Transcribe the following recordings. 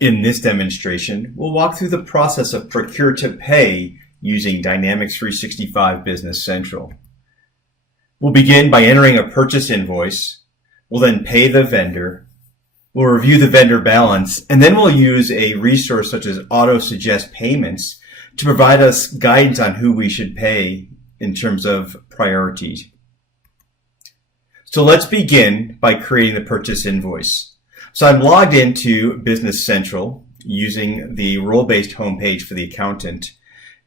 In this demonstration, we'll walk through the process of Procure to Pay using Dynamics 365 Business Central. We'll begin by entering a purchase invoice. We'll then pay the vendor. We'll review the vendor balance, and then we'll use a resource such as Auto Suggest Payments to provide us guidance on who we should pay in terms of priorities. So let's begin by creating the purchase invoice. So I'm logged into Business Central using the role-based homepage for the accountant.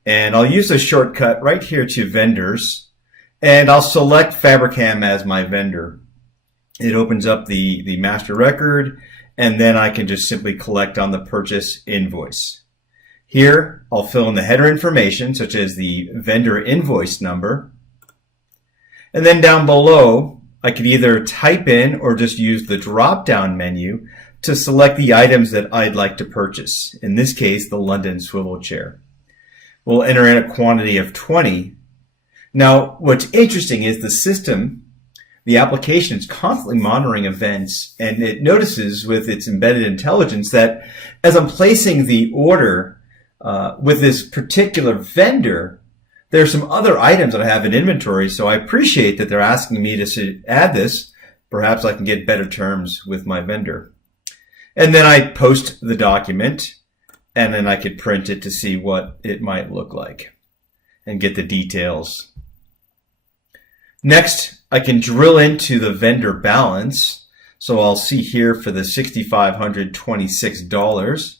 And I'll use the shortcut right here to Vendors. And I'll select Fabricam as my vendor. It opens up the master record, and then I can just simply collect on the purchase invoice. Here, I'll fill in the header information, such as the vendor invoice number. And then down below, I could either type in or just use the drop-down menu to select the items that I'd like to purchase. In this case, the London swivel chair. We'll enter in a quantity of 20. Now, what's interesting is the system, the application is constantly monitoring events, and it notices with its embedded intelligence that as I'm placing the order with this particular vendor, there's some other items that I have in inventory, so I appreciate that they're asking me to add this. Perhaps I can get better terms with my vendor. And then I post the document, and then I could print it to see what it might look like and get the details. Next, I can drill into the vendor balance. So I'll see here for the $6,526,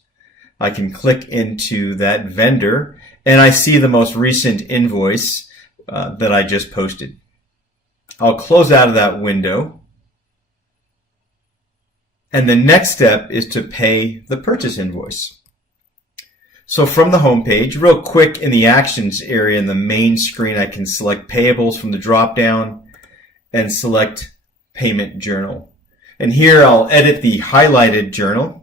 I can click into that vendor, and I see the most recent invoice that I just posted. I'll close out of that window. And the next step is to pay the purchase invoice. So from the home page, real quick in the actions area in the main screen, I can select payables from the drop-down and select payment journal. And here I'll edit the highlighted journal.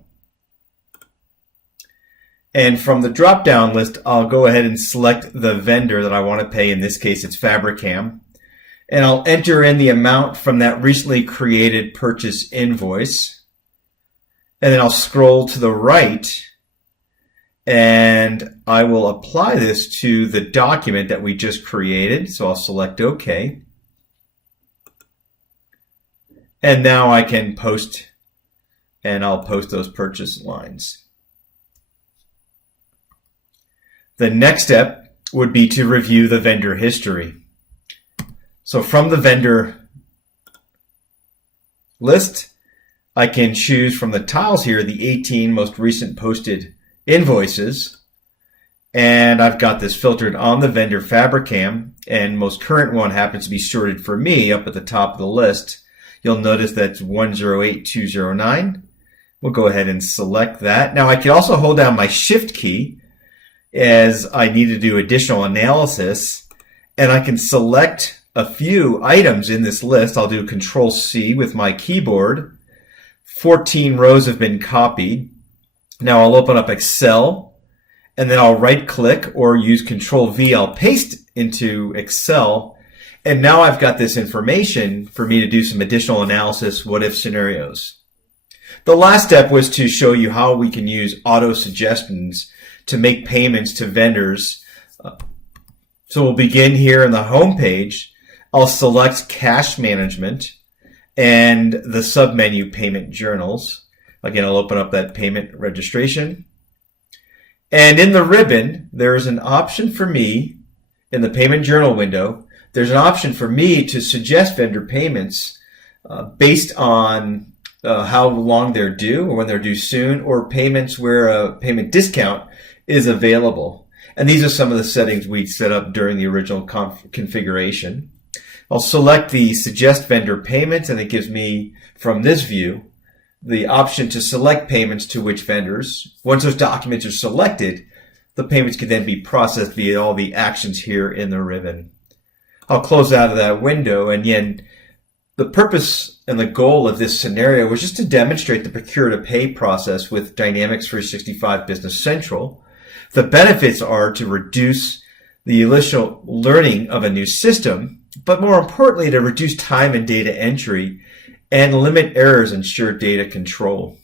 And from the drop-down list, I'll go ahead and select the vendor that I want to pay. In this case, it's Fabricam. And I'll enter in the amount from that recently created purchase invoice. And then I'll scroll to the right, and I will apply this to the document that we just created. So I'll select OK. And now I can post, and I'll post those purchase lines. The next step would be to review the vendor history. So from the vendor list, I can choose from the tiles here the 18 most recent posted invoices. And I've got this filtered on the vendor Fabricam, and most current one happens to be sorted for me up at the top of the list. You'll notice that's 108209. We'll go ahead and select that. Now I can also hold down my Shift key as I need to do additional analysis, and I can select a few items in this list. I'll do Control C with my keyboard. 14 rows have been copied. Now I'll open up Excel, and then I'll right click or use Control V. I'll paste into Excel, and now I've got this information for me to do some additional analysis, what if scenarios. The last step was to show you how we can use auto suggestions to make payments to vendors. So we'll begin here in the home page. I'll select cash management and the submenu payment journals. Again, I'll open up that payment registration. And in the ribbon, there is an option for me in the payment journal window. There's an option for me to suggest vendor payments based on how long they're due or when they're due soon, or payments where a payment discount is available. And these are some of the settings we set up during the original configuration. I'll select the suggest vendor payments, and it gives me, from this view, the option to select payments to which vendors. Once those documents are selected, the payments can then be processed via all the actions here in the ribbon. I'll close out of that window, and again, the purpose and the goal of this scenario was just to demonstrate the procure to pay process with Dynamics 365 Business Central. The benefits are to reduce the initial learning of a new system, but more importantly, to reduce time and data entry and limit errors and ensure data control.